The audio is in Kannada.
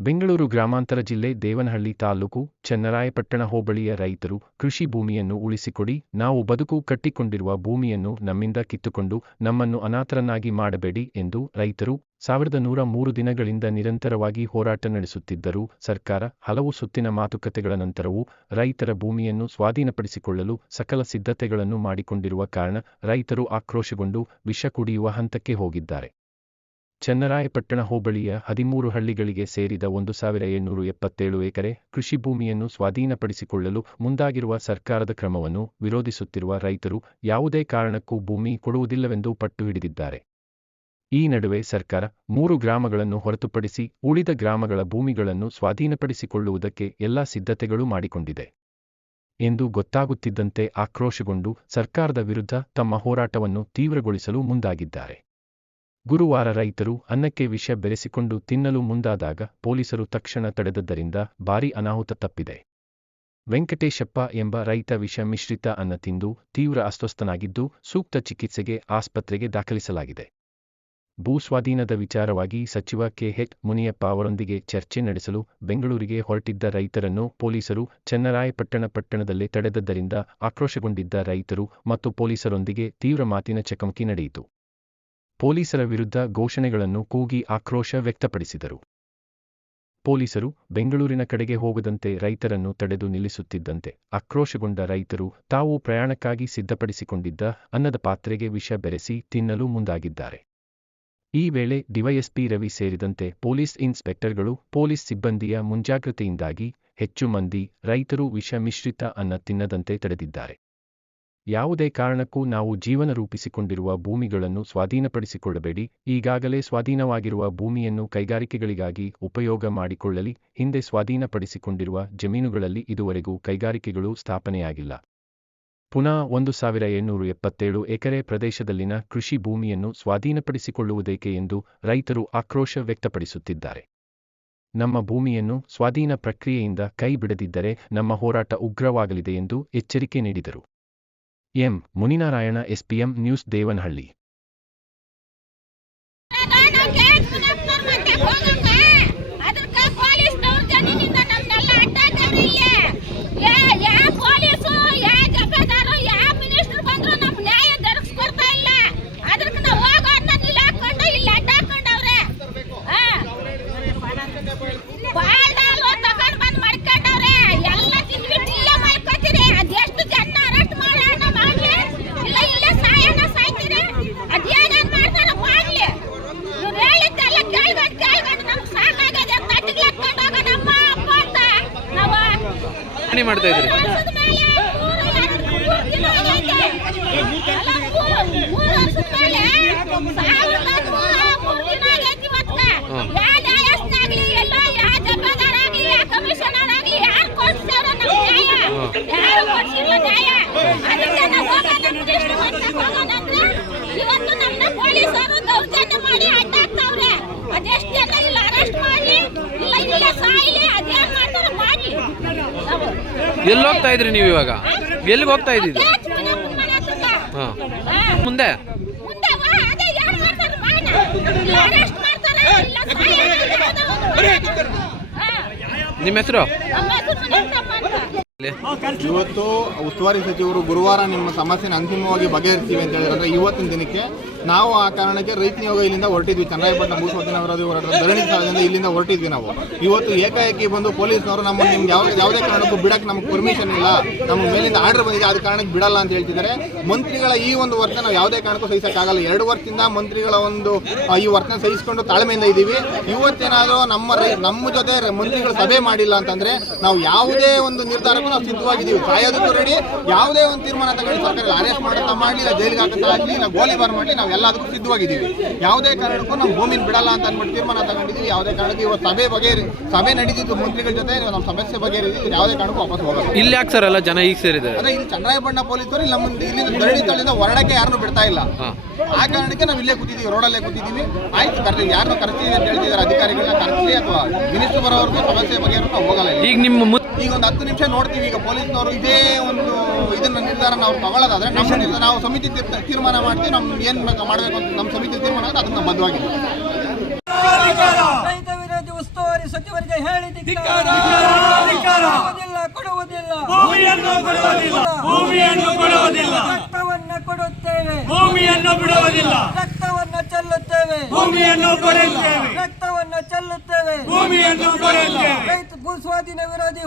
ಬೆಂಗಳೂರು ಗ್ರಾಮಾಂತರ ಜಿಲ್ಲೆ ದೇವನಹಳ್ಳಿ ತಾಲೂಕು ಚನ್ನರಾಯಪಟ್ಟಣ ಹೋಬಳಿಯ ರೈತರು ಕೃಷಿ ಭೂಮಿಯನ್ನು ಉಳಿಸಿಕೊಡಿ, ನಾವು ಬದುಕು ಕಟ್ಟಿಕೊಂಡಿರುವ ಭೂಮಿಯನ್ನು ನಮ್ಮಿಂದ ಕಿತ್ತುಕೊಂಡು ನಮ್ಮನ್ನು ಅನಾಥರನ್ನಾಗಿ ಮಾಡಬೇಡಿ ಎಂದು ರೈತರು ಸಾವಿರದ ನೂರ ಮೂರು ದಿನಗಳಿಂದ ನಿರಂತರವಾಗಿ ಹೋರಾಟ ನಡೆಸುತ್ತಿದ್ದರೂ ಸರ್ಕಾರ ಹಲವು ಸುತ್ತಿನ ಮಾತುಕತೆಗಳ ನಂತರವೂ ರೈತರ ಭೂಮಿಯನ್ನು ಸ್ವಾಧೀನಪಡಿಸಿಕೊಳ್ಳಲು ಸಕಲ ಸಿದ್ಧತೆಗಳನ್ನು ಮಾಡಿಕೊಂಡಿರುವ ಕಾರಣ ರೈತರು ಆಕ್ರೋಶಗೊಂಡು ವಿಷ ಕುಡಿಯುವ ಹಂತಕ್ಕೆ ಹೋಗಿದ್ದಾರೆ. ಚನ್ನರಾಯಪಟ್ಟಣ ಹೋಬಳಿಯ ಹದಿಮೂರು ಹಳ್ಳಿಗಳಿಗೆ ಸೇರಿದ ಒಂದು ಸಾವಿರ ಏಳ್ನೂರು ಎಪ್ಪತ್ತೇಳು ಎಕರೆ ಕೃಷಿ ಭೂಮಿಯನ್ನು ಸ್ವಾಧೀನಪಡಿಸಿಕೊಳ್ಳಲು ಮುಂದಾಗಿರುವ ಸರ್ಕಾರದ ಕ್ರಮವನ್ನು ವಿರೋಧಿಸುತ್ತಿರುವ ರೈತರು ಯಾವುದೇ ಕಾರಣಕ್ಕೂ ಭೂಮಿ ಕೊಡುವುದಿಲ್ಲವೆಂದು ಪಟ್ಟು ಹಿಡಿದಿದ್ದಾರೆ. ಈ ನಡುವೆ ಸರ್ಕಾರ ಮೂರು ಗ್ರಾಮಗಳನ್ನು ಹೊರತುಪಡಿಸಿ ಉಳಿದ ಗ್ರಾಮಗಳ ಭೂಮಿಗಳನ್ನು ಸ್ವಾಧೀನಪಡಿಸಿಕೊಳ್ಳುವುದಕ್ಕೆ ಎಲ್ಲಾ ಸಿದ್ಧತೆಗಳು ಮಾಡಿಕೊಂಡಿದೆ. ಎಂದು ಗೊತ್ತಾಗುತ್ತಿದ್ದಂತೆ ಆಕ್ರೋಶಗೊಂಡು ಸರ್ಕಾರದ ವಿರುದ್ಧ ತಮ್ಮ ಹೋರಾಟವನ್ನು ತೀವ್ರಗೊಳಿಸಲು ಮುಂದಾಗಿದ್ದಾರೆ. ಗುರುವಾರ ರೈತರು ಅನ್ನಕ್ಕೆ ವಿಷ ಬೆರೆಸಿಕೊಂಡು ತಿನ್ನಲು ಮುಂದಾದಾಗ ಪೊಲೀಸರು ತಕ್ಷಣ ತಡೆದದ್ದರಿಂದ ಭಾರೀ ಅನಾಹುತ ತಪ್ಪಿದೆ. ವೆಂಕಟೇಶಪ್ಪ ಎಂಬ ರೈತ ವಿಷ ಮಿಶ್ರಿತ ಅನ್ನ ತಿಂದು ತೀವ್ರ ಅಸ್ವಸ್ಥನಾಗಿದ್ದು ಸೂಕ್ತ ಚಿಕಿತ್ಸೆಗೆ ಆಸ್ಪತ್ರೆಗೆ ದಾಖಲಿಸಲಾಗಿದೆ. ಭೂಸ್ವಾಧೀನದ ವಿಚಾರವಾಗಿ ಸಚಿವ ಕೆಎಚ್ ಮುನಿಯಪ್ಪ ಅವರೊಂದಿಗೆ ಚರ್ಚೆ ನಡೆಸಲು ಬೆಂಗಳೂರಿಗೆ ಹೊರಟಿದ್ದ ರೈತರನ್ನು ಪೊಲೀಸರು ಚನ್ನರಾಯಪಟ್ಟಣ ಪಟ್ಟಣದಲ್ಲೇ ತಡೆದದ್ದರಿಂದ ಆಕ್ರೋಶಗೊಂಡಿದ್ದ ರೈತರು ಮತ್ತು ಪೊಲೀಸರೊಂದಿಗೆ ತೀವ್ರ ಮಾತಿನ ಚಕಮಕಿ ನಡೆಯಿತು. ಪೊಲೀಸರ ವಿರುದ್ಧ ಘೋಷಣೆಗಳನ್ನು ಕೂಗಿ ಆಕ್ರೋಶ ವ್ಯಕ್ತಪಡಿಸಿದರು. ಪೊಲೀಸರು ಬೆಂಗಳೂರಿನ ಕಡೆಗೆ ಹೋಗದಂತೆ ರೈತರನ್ನು ತಡೆದು ನಿಲ್ಲಿಸುತ್ತಿದ್ದಂತೆ ಆಕ್ರೋಶಗೊಂಡ ರೈತರು ತಾವು ಪ್ರಯಾಣಕ್ಕಾಗಿ ಸಿದ್ಧಪಡಿಸಿಕೊಂಡಿದ್ದ ಅನ್ನದ ಪಾತ್ರೆಗೆ ವಿಷ ಬೆರೆಸಿ ತಿನ್ನಲು ಮುಂದಾಗಿದ್ದಾರೆ. ಈ ವೇಳೆ ಡಿವೈಎಸ್ಪಿ ರವಿ ಸೇರಿದಂತೆ ಪೊಲೀಸ್ ಇನ್ಸ್ಪೆಕ್ಟರ್ಗಳು ಪೊಲೀಸ್ ಸಿಬ್ಬಂದಿಯ ಮುಂಜಾಗ್ರತೆಯಿಂದಾಗಿ ಹೆಚ್ಚು ಮಂದಿ ರೈತರು ವಿಷ ಮಿಶ್ರಿತ ಅನ್ನ ತಿನ್ನದಂತೆ ತಡೆದಿದ್ದಾರೆ. ಯಾವುದೇ ಕಾರಣಕ್ಕೂ ನಾವು ಜೀವನ ರೂಪಿಸಿಕೊಂಡಿರುವ ಭೂಮಿಗಳನ್ನು ಸ್ವಾಧೀನಪಡಿಸಿಕೊಳ್ಳಬೇಡಿ, ಈಗಾಗಲೇ ಸ್ವಾಧೀನವಾಗಿರುವ ಭೂಮಿಯನ್ನು ಕೈಗಾರಿಕೆಗಳಿಗಾಗಿ ಉಪಯೋಗ ಮಾಡಿಕೊಳ್ಳಲಿ, ಹಿಂದೆ ಸ್ವಾಧೀನಪಡಿಸಿಕೊಂಡಿರುವ ಜಮೀನುಗಳಲ್ಲಿ ಇದುವರೆಗೂ ಕೈಗಾರಿಕೆಗಳು ಸ್ಥಾಪನೆಯಾಗಿಲ್ಲ. ಪುನಃ ಒಂದು ಸಾವಿರ ಏಳ್ನೂರು ಎಪ್ಪತ್ತೇಳು ಎಕರೆ ಪ್ರದೇಶದಲ್ಲಿನ ಕೃಷಿ ಭೂಮಿಯನ್ನು ಸ್ವಾಧೀನಪಡಿಸಿಕೊಳ್ಳುವುದೇಕೆ ಎಂದು ರೈತರು ಆಕ್ರೋಶ ವ್ಯಕ್ತಪಡಿಸುತ್ತಿದ್ದಾರೆ. ನಮ್ಮ ಭೂಮಿಯನ್ನು ಸ್ವಾಧೀನ ಪ್ರಕ್ರಿಯೆಯಿಂದ ಕೈ ಬಿಡದಿದ್ದರೆ ನಮ್ಮ ಹೋರಾಟ ಉಗ್ರವಾಗಲಿದೆ ಎಂದು ಎಚ್ಚರಿಕೆ ನೀಡಿದರು. M Muninarayana SPM news Devanahalli ಮಾಡ್ತಾ ಇದ್ರಿ. ಮೂರು ವರ್ಷದ ಮೇಲೆ ಸಾವಿರದ ಮೂರು ದಿನ ಆಗೈತೆ ಇವತ್ಗೆ. ಯಾ ನ್ಯಾಯಸ್ಥಾನಾಗ್ಲಿ, ಎಲ್ಲೋ ಯಾ ಜಮಾದಾರಾಗ್ಲಿ, ಯಾ ಕಮಿಷನರ್ ಆಗ್ಲಿ, ಯಾರು ಕೊಡ್ಸ್ಯಾರ ನಮ್ಗೆ ನ್ಯಾಯ? ಯಾರು ಕೊಡ್ಸಿಲ್ಲ ನ್ಯಾಯ? ಅದಕ್ಕೆ ನಾವು ಹೋಗೋಣ, ಮಿನಿಸ್ಟ್ರ್ ಮನೆಗೆ ಹೋಗೋಣ ಅಂದ್ರೆ ಇವತ್ತು ನಮ್ನ ಪೊಲೀಸರು ದೌರ್ಜನ್ಯ ಮಾಡಿ ಅಡ್ಡಾಕ್ತಾವ್ರೆ ಅದೆಷ್ಟು ಜನ ಇಲ್ಲ ಅರೆಸ್ಟ್ ಮಾಡ್ಲಿ ಇಲ್ಲ ಇಲ್ಲ ಸಾಯ್ಲಿ ಅದೇನ್ ಮಾಡ್ತಾರ ಮಾಡ್ಲಿ ನಾವು ಎಲ್ಲಿ ಹೋಗ್ತಾ ಇದ್ರಿ ನೀವು ಇವಾಗ? ಎಲ್ಲಿಗೆ ಹೋಗ್ತಾ ಇದ್ದೀವಿ. ಹಾ. ಮುಂದೆ. ನಿಮ್ಮ ಹೆಸರು. ಇವತ್ತು ಉಸ್ತುವಾರಿ ಸಚಿವರು ಗುರುವಾರ ನಿಮ್ಮ ಸಮಸ್ಯೆನ ಅಂತಿಮವಾಗಿ ಬಗೆಹರಿಸ್ತೀವಿ ಅಂತ ಹೇಳಿದ್ರೆ ಇವತ್ತಿನ ದಿನಕ್ಕೆ ನಾವು ಆ ಕಾರಣಕ್ಕೆ ರೈತ ನಿಯೋಗ ಇಲ್ಲಿಂದ ಹೊರಟಿದ್ವಿ. ಚನ್ನರಾಯಪಟ್ಟಣ ಭೂಸ್ವಾಧೀನ ಹೋರಾಟ ಧರಣಿ ಸ್ಥಳದಿಂದ ಇಲ್ಲಿಂದ ಹೊರಟಿದ್ವಿ ನಾವು. ಇವತ್ತು ಏಕಾಏಕಿ ಬಂದು ಪೊಲೀಸ್ನವರು ನಮ್ಮ ನಿಮ್ಗೆ ಯಾವ ಯಾವುದೇ ಕಾರಣಕ್ಕೂ ಬಿಡಕ್ಕೆ ನಮ್ಗೆ ಪರ್ಮಿಷನ್ ಇಲ್ಲ. ನಮ್ಮ ಮೇಲಿಂದ ಆರ್ಡರ್ ಬಂದಿದೆ. ಆದ ಕಾರಣಕ್ಕೆ ಬಿಡಲ್ಲ ಅಂತ ಹೇಳ್ತಿದ್ದಾರೆ. ಮಂತ್ರಿಗಳ ಈ ಒಂದು ವರ್ತನೆ ನಾವು ಯಾವುದೇ ಕಾರಣಕ್ಕೂ ಸಹಿಸೋಕ್ಕಾಗಲ್ಲ. ಎರಡು ವರ್ಷದಿಂದ ಮಂತ್ರಿಗಳ ಒಂದು ಈ ವರ್ತನೆ ಸಹಿಸಿಕೊಂಡು ತಾಳ್ಮೆಯಿಂದ ಇದ್ದೀವಿ. ಇವತ್ತೇನಾದರೂ ನಮ್ಮ ರೈ ನಮ್ಮ ಜೊತೆ ಮಂತ್ರಿಗಳು ಸಭೆ ಮಾಡಿಲ್ಲ ಅಂತಂದ್ರೆ ನಾವು ಯಾವುದೇ ಒಂದು ನಿರ್ಧಾರಕ್ಕೂ ನಾವು ಸಿದ್ಧವಾಗಿದ್ದೀವಿ. ಕಾಯೋದಕ್ಕೂ ರೆಡಿ ಯಾವುದೇ ಒಂದು ತೀರ್ಮಾನ ತಗೊಂಡು ಸರ್ಕಾರ ಅರೆಸ್ಟ್ ಮಾಡುತ್ತಾ ಮಾಡಲಿ ಜೈಲಿಗೆ ಹಾಕುತ್ತಾ ಆಗಲಿ, ಇಲ್ಲ ಗೋಲಿಬಾರ್ ಮಾಡಲಿ, ನಾವು ಎಲ್ಲದಕ್ಕೂ ಸಿದ್ಧವಾಗಿದ್ದೀವಿ. ಯಾವುದೇ ಕಾರಣಕ್ಕೂ ನಾವು ಭೂಮಿನ ಬಿಡಲ್ಲ ಅಂತ ಅಂದ್ಬಿಟ್ಟು ತೀರ್ಮಾನ ತಗೊಂಡಿದ್ದೀವಿ. ಯಾವುದೇ ಕಾರಣಕ್ಕೂ ಇವತ್ತು ಸಭೆ ಬಗೆ ಸಭೆ ನಡೆದಿದ್ದು ಮಂತ್ರಿಗಳ ಜೊತೆ ನಮ್ಮ ಸಮಸ್ಯೆ ಬಗ್ಗೆ ಯಾವುದೇ ಕಾರಣಕ್ಕೂ ವಾಪಸ್ ಹೋಗಲ್ಲ. ಇಲ್ಲಿ ಯಾಕೆ ಸರ್ ಎಲ್ಲ ಜನ ಈಗ ಸೇರಿದ್ದಾರೆ? ಅಂದ್ರೆ ಇಲ್ಲಿ ಚಂದ್ರಾಯಬಣ್ಣ ಪೊಲೀಸರು ಇಲ್ಲಿ ನಮ್ಮ ಇಲ್ಲಿಂದ ಧರಣಿ ಸ್ಥಳದಿಂದ ಹೊರಡಕ್ಕೆ ಯಾರನ್ನೂ ಬಿಡ್ತಾ ಇಲ್ಲ. ಆ ಕಾರಣಕ್ಕೆ ನಾವು ಇಲ್ಲೇ ಕೂತಿದ್ದೀವಿ ರೋಡಲ್ಲೇ ಕೂತಿದ್ದೀವಿ ಆಯ್ತು ಕರ್ತೀವಿ ಯಾರನ್ನ ಕರ್ತೀವಿ ಅಂತ ಹೇಳ್ತಿದ್ದಾರೆ ಅಧಿಕಾರಿಗಳನ್ನ ಕರ್ತೀವಿ ಅಥವಾ ಮಿನಿಸ್ಟರ್ ಬರೋವರೆಗೂ ಸಮಸ್ಯೆ ಬಗೆಹರಿದು ನಾವು ಹೋಗಲ್ಲ ಈಗ ನಿಮ್ಮ ಮು- ಈಗ ಒಂದು ಹತ್ತು ನಿಮಿಷ ನೋಡ್ತೀವಿ ಈಗ ಪೊಲೀಸ್ನವರು ಇದೇ ಒಂದು ಇದನ್ನ ನಿರ್ಧಾರ ನಾವು ತಗೊಳ್ಳೋದಾದ್ರೆ ನಮ್ಮ ನಿರ್ಧಾರ ನಾವು ಸಮಿತಿ ತೀರ್ಥ- ತೀರ್ಮಾನ ಮಾಡ್ತೀವಿ ನಮ್ಗೆ ಏನು ಮಾಡಬೇಕು ಅಂತ ನಮ್ಮ ಸಮಿತಿ ತೀರ್ಮಾನ ಆಗುತ್ತೆ ಅದನ್ನ ಬದ್ಧವಾಗಿದೆ ರೈತ ವಿರೋಧಿ ಉಸ್ತುವಾರಿ ಸಚಿವರಿಗೆ ಹೇಳಿ ಧಿಕ್ಕಾರ. ಕೊಡುವುದಿಲ್ಲ ಕೊಡುವುದಿಲ್ಲ. ಭೂಮಿಯನ್ನು ಕೊಡುವುದಿಲ್ಲ. ಭೂಮಿಯನ್ನು ಕೊಡುವುದಿಲ್ಲ. ಕೊಡುತ್ತೇವೆ. ಭೂಮಿಯನ್ನು ಬಿಡುವುದಿಲ್ಲ. ರಕ್ತವನ್ನ ಚೆಲ್ಲುತ್ತೇವೆ. ಭೂಮಿಯನ್ನು ಕೊಡುತ್ತೇವೆ. ರಕ್ತವನ್ನು ಚೆಲ್ಲುತ್ತೇವೆ. ಭೂಮಿಯನ್ನು ಕೊಡುತ್ತೇವೆ. ರೈತ ಭೂಸ್ವಾಧೀನ ವಿರೋಧಿ